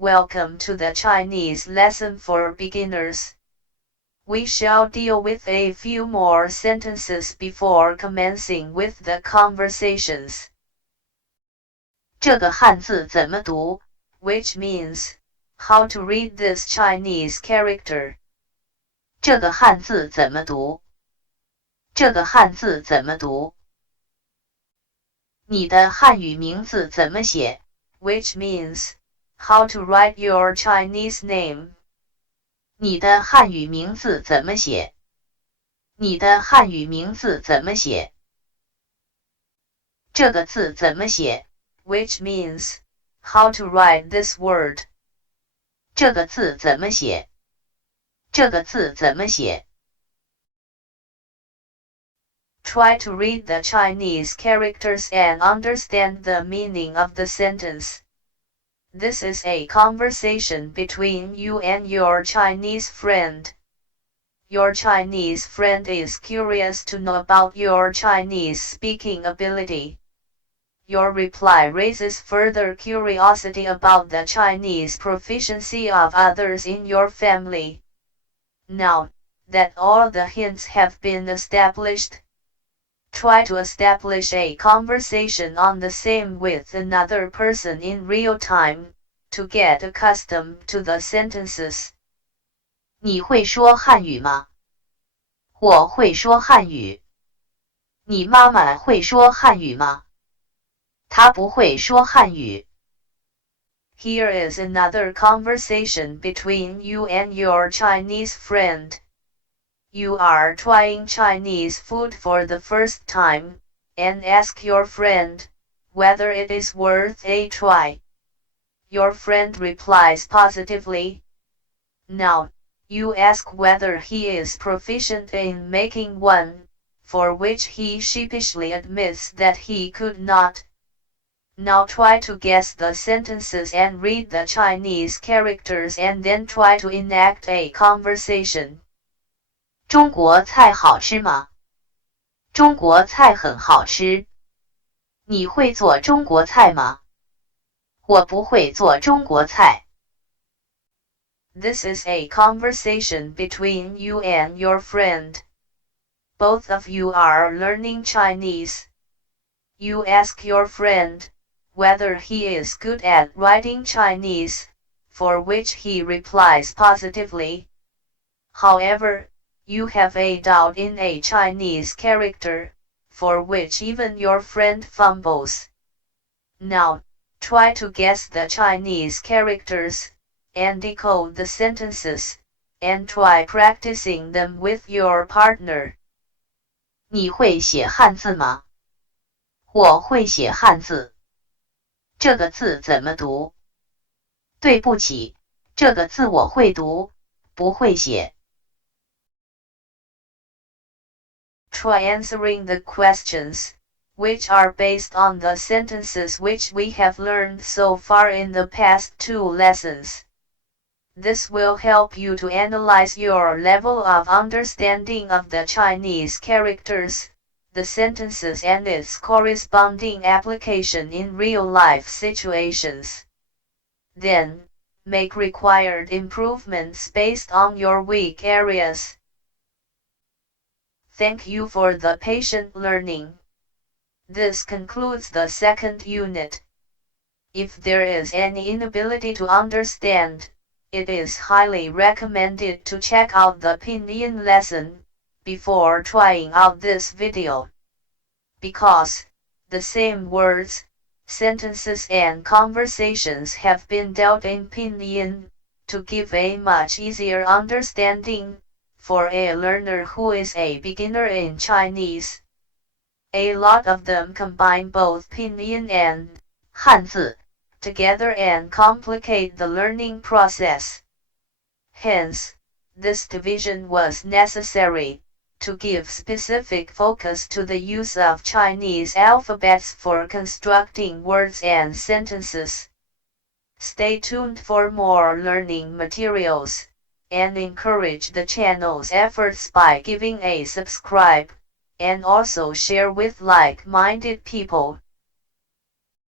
welcome to the Chinese lesson for beginners. We shall deal with a few more sentences before commencing with the conversations. 这个汉字怎么读 which means, how to read this Chinese character. 这个汉字怎么读这个汉字怎么读你的汉语名字怎么写 which means, how to write your Chinese name. 你的汉语名字怎么写你的汉语名字怎么写这个字怎么写 which means, how to write this word. 这个字怎么写这个字怎么写 Try to read the Chinese characters and understand the meaning of the sentence. This is a conversation between you and your Chinese friend. Your Chinese friend is curious to know about your Chinese speaking ability. Your reply raises further curiosity about the Chinese proficiency of others in your family. Now that all the hints have been established, try to establish a conversation on the same with another person in real time, to get accustomed to the sentences. 你会说汉语吗我会说汉语你妈妈会说汉语吗她不会说汉语 Here is another conversation between you and your Chinese friend. You are trying Chinese food for the first time, and ask your friend whether it is worth a try. Your friend replies positively. Now, you ask whether he is proficient in making one, for which he sheepishly admits that he could not. Now try to guess the sentences and read the Chinese characters and then try to enact a conversation. 中国菜好吃吗中国菜很好吃你会做中国菜吗我不会做中国菜 This is a conversation between you and your friend. Both of you are learning Chinese. You ask your friend whether he is good at writing Chinese, for which he replies positively. However, you have a doubt in a Chinese character, for which even your friend fumbles. Now, try to guess the Chinese characters, and decode the sentences, and try practicing them with your partner. 你会写汉字吗我会写汉字这个字怎么读对不起这个字我会读不会写Try answering the questions, which are based on the sentences which we have learned so far in the past 2 lessons. This will help you to analyze your level of understanding of the Chinese characters, the sentences and its corresponding application in real-life situations. Then, make required improvements based on your weak areas. Thank you for the patient learning. This concludes the 2nd unit. If there is any inability to understand, it is highly recommended to check out the pinyin lesson before trying out this video. Because the same words, sentences and conversations have been dealt in pinyin, to give a much easier understanding for a learner who is a beginner in Chinese. A lot of them combine both pinyin and 汉字 together and complicate the learning process. Hence, this division was necessary, to give specific focus to the use of Chinese alphabets for constructing words and sentences. Stay tuned for more learning materials, and encourage the channel's efforts by giving a subscribe, and also share with like-minded people.